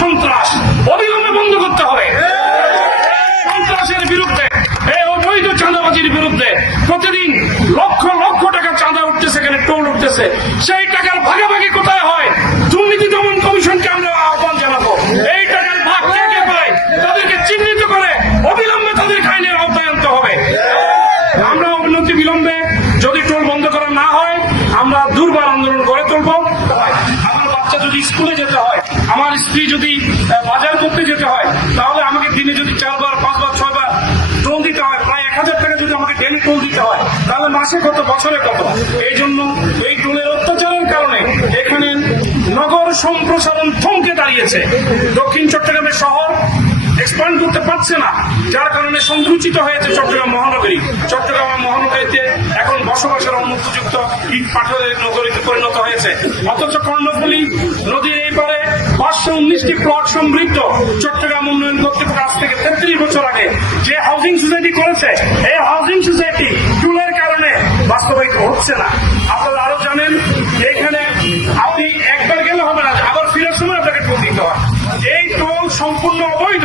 সন্ত্রাস অবিলম্বে বন্ধ করতে হবে। সন্ত্রাসের বিরুদ্ধে, এই অবৈধ চাঁদাবাজির বিরুদ্ধে প্রতিদিন লক্ষ লক্ষ টাকা চাঁদা উঠতেছে, এখানে টোল উঠতেছে, সেই টাকার ভাগাভাগি কোথায় হয়? দুর্নীতি দমন কমিশনকে আমরা আহ্বান জানাবো, এই টাকার ভাগ কে কে পায় তাদেরকে চিহ্নিত করে অবিলম্বে তাদের আইনের আওতায় আনতে হবে। আমরা অবিলম্বে বিলম্বে যদি টোল বন্ধ করা না হয় আমরা দুর্বার আন্দোলন গড়ে তুলব। আমার বাচ্চা যদি স্কুলে যেতে হয়, আমার স্ত্রী যদি বাজার করতে যেতে হয়, তাহলে আমাকে দিনে যদি 4 বার 5 বার 6 বার টোল দিতে হয়, প্রায় 1000 টাকা যদি আমাকে ডেলি টোল দিতে হয়, তাহলে মাসে কত, বছরে কত? এই জন্য এই টোলের অত্যাচারের কারণে এখানে নগর সম্প্রসারণ থমকে দাঁড়িয়েছে। দক্ষিণ চট্টগ্রামের শহর এক্সপ্যান্ড করতে পারছে না, যার কারণে সংকুচিত হয়েছে চট্টগ্রাম মহানগরী। চট্টগ্রাম মহানগরীতে এখন বসবাসের অনুপযুক্ত ইট পাথরের নগরীতে পরিণত হয়েছে। অথচ কর্ণফুলী নদীর এই পারে 519টি প্লট সমৃদ্ধ চট্টগ্রাম উন্নয়ন কর্তৃপক্ষ আজ থেকে 33 বছর আগে যে হাউজিং সোসাইটি করেছে, এই হাউজিং সোসাইটি টুলের কারণে বাস্তবায়িত হচ্ছে না। আপনারা আরো জানেন, এখানে আপনি একবার গেলে হবে না, আবার ফেরার সময় আপনাকে টোল দিতে হয়। এই টোল সম্পূর্ণ অবৈধ,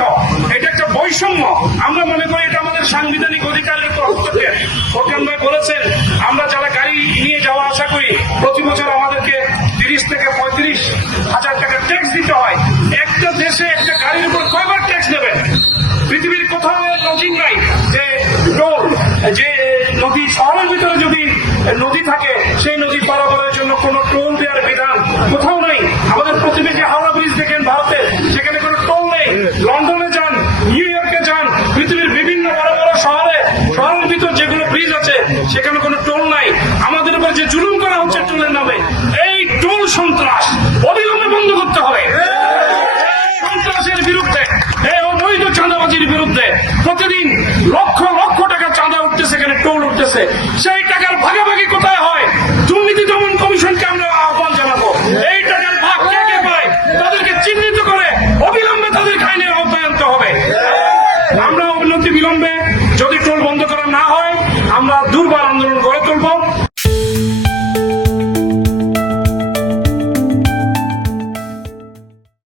এটা একটা বৈষম্য। আমরা মনে করি এটা আমাদের সাংবিধানিক অধিকারের উপর হস্তক্ষেপ। ফোরকান ভাই বলেছেন, আমরা যারা গাড়ি নিয়ে যাওয়া আসা করি প্রতি বছর আমাদেরকে 30 থেকে 35 হাজার টাকা ট্যাক্স দিতে হয়। একটা দেশে একটা গাড়ির উপর কয়বার ট্যাক্স দেবেন? পৃথিবীর কোথাও লজিক নাই যে টোল, যে নদী শহরের ভিতরে যদি নদী থাকে সেই নদী পারাপারের জন্য কোনো টোল দেওয়ার বিধান কোথাও নাই। আমাদের প্রতিবেশী হাওড়া ব্রিজ দেখেন ভারতের, সেখানে কোনো টোল নেই। লন্ডনে যান, নিউ ইয়র্কে যান, পৃথিবীর বিভিন্ন বড় বড় শহরের ভিতর যেগুলো ব্রিজ আছে সেখানে কোনো টোল নাই। আমাদের উপর যে জুলুম করা হচ্ছে টোলের নামে, এই টোল সন্ত্রাস অবিলম্বে বন্ধ করতে হবে। সন্ত্রাসের বিরুদ্ধে, এই অবৈধ চাঁদাবাজির বিরুদ্ধে প্রতিদিন লক্ষ লক্ষ টাকা চাঁদা উঠতেছে, এখানে টোল উঠতেছে, সেই টাকার ভাগাভাগি কোথায় হয়? দুর্নীতি দমন কমিশনকে আমরা আহ্বান জানাবো, এই টাকার ভাগ কে কে পায় তাদেরকে চিহ্নিত করে অবিলম্বে তাদের আইনের আওতায় আনতে হবে। আমরা অবিলম্বে বিলম্বে যদি টোল বন্ধ করা না হয় আমরা দুর্বার আন্দোলন